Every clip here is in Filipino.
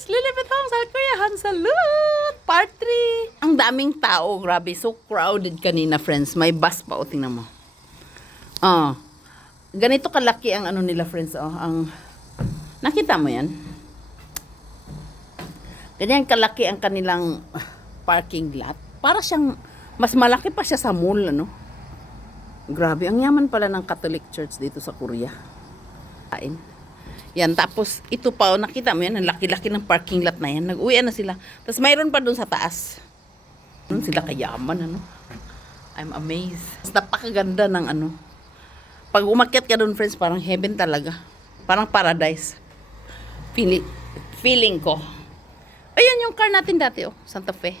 friends! Lilipit home sa Kuyahan Salute! Part 3! Ang daming tao, grabe. So crowded kanina, friends. May bus pa, o, tingnan mo. Ganito kalaki ang ano nila, friends. Nakita mo yan? Ganyan kalaki ang kanilang parking lot. Para siyang, mas malaki pa siya sa mall, ano? Grabe, ang yaman pala ng Catholic Church dito sa Korea. Yan, tapos ito pa, nakita mo yan, ang laki-laki ng parking lot na yan. Nag-uwi na sila. Tapos mayroon pa dun sa taas. Sila kayaman, ano? I'm amazed. Napakaganda ng ano. Pag umakyat ka dun, friends, parang heaven talaga. Parang paradise. Feeling ko. Ayan yung car natin dati, oh. Santa Fe.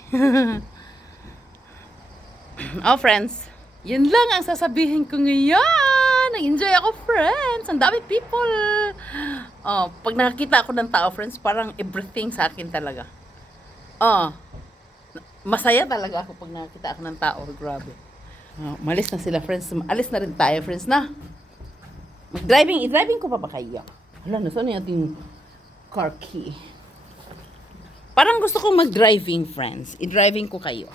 Oh, friends. Yun lang ang sasabihin ko ngayon. Nag-enjoy ako, friends. Ang dami people. Oh, pag nakakita ako ng tao, friends, parang everything sa akin talaga. Oh, masaya talaga ako pag nakakita ako ng tao. Grabe. Oh, malis na sila, friends. Alis na rin tayo, friends, na. I-driving ko pa ba kayo? Hala, nasaan yung ating car key? Parang gusto kong mag-driving, friends. I-driving ko kayo.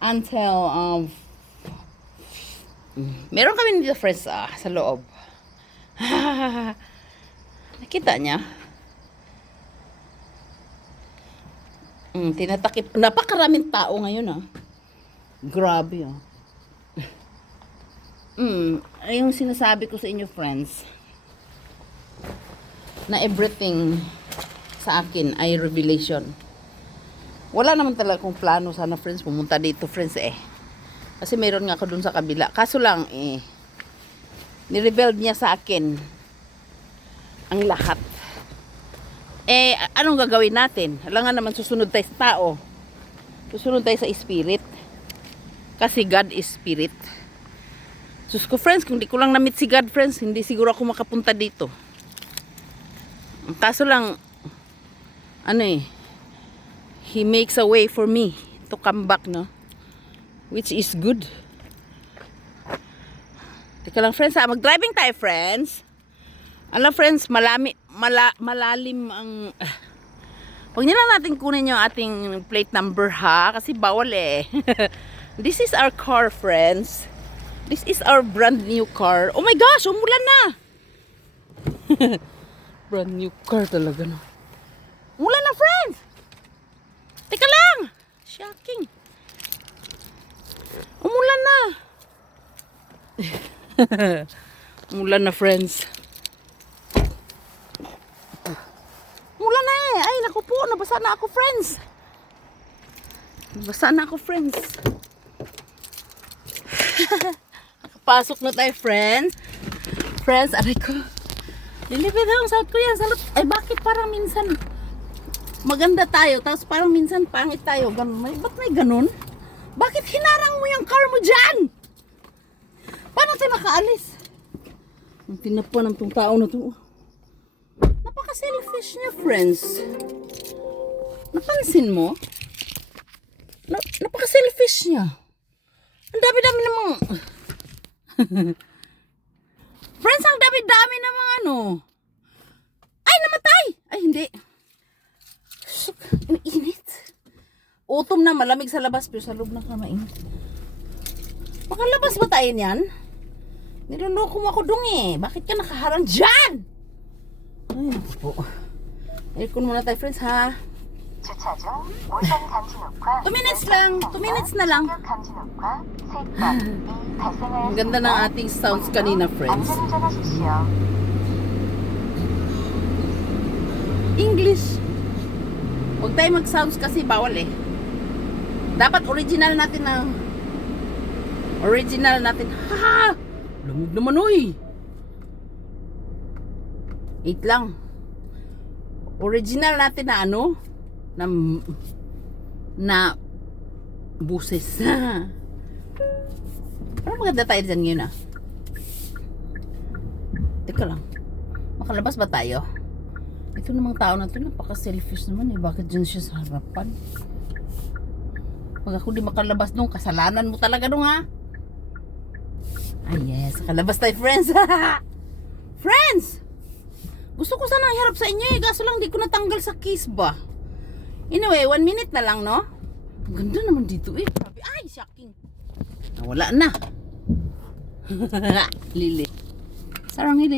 Until, meron kami dito, friends, sa loob. Nakita niya? Tinatakip. Napakaraming tao ngayon, Grabe, yung sinasabi ko sa inyo, friends, na everything sa akin ay revelation. Wala naman talaga akong plano sana, friends, pumunta dito, friends, Kasi mayroon nga ako dun sa kabila. Kaso lang, ni-reveal niya sa akin ang lahat. Anong gagawin natin? Alam nga naman, susunod tayo sa tao. Susunod tayo sa spirit. Kasi God is spirit. Sus ko, friends, kung di ko lang na-meet si God, friends, hindi siguro ako makapunta dito. Kaso lang, He makes a way for me to come back, no? Which is good. Teka lang, friends, mag-driving tayo, friends. Alam, friends, malalim ang... Huwag niyo lang natin kunin yung ating plate number, ha? Kasi bawal, This is our car, friends. This is our brand new car. Oh my gosh, umulan na! Brand new car talaga, no? Umulan na, friends! Teka lang! Shocking! Umulan na! Umulan na, friends. Umulan na, Ay, naku po, nabasa na ako, friends. Nabasa na ako, friends. Nakapasok na tayo, friends. Friends, aray ko. Lilipid ako sa kuya. Ay, bakit parang minsan maganda tayo, tapos parang minsan pangit tayo. Ba't may ganun? Bakit hinarang mo yung car mo dyan? Paano tayo nakaalis? Ang tinapuan ng tong tao na to. Napaka-selfish niya, friends. Napansin mo? Napaka-selfish niya. Ang dami-dami namang... Friends, ang dami-dami namang Ay, namatay! Ay, hindi. Ang init. Utom na, malamig sa labas, pero sa loob na ka mainit. Makalabas ba tayo niyan? Niloloko mo ako dong Bakit ka nakaharang dyan? Ay, po. Aircon muna tayo, friends, ha? 2 minutes lang. 2 minutes na lang. Ang ganda ng ating sounds kanina, friends. English. Huwag tayo mag-sounds kasi bawal Dapat original natin na. Original natin. Ha! Lamig naman, oy. 8 lang. Original natin na na buses. Parang maganda tayo dyan ngayon, Teka lang. Makalabas ba tayo? Ito namang tao na ito, napaka-selfish naman Bakit dyan siya sa harapan? Pag ako di makalabas nung, kasalanan mo talaga nung, ha? Ay, yes. Makalabas tayo, friends. Friends! Gusto ko sana iharap sa inyo eh. Kaso lang di ko natanggal sa case ba. Anyway, 1 minute na lang, no? Ang ganda naman dito eh. Sabi, ay, shocking. Wala na. Lili. Sarang hili.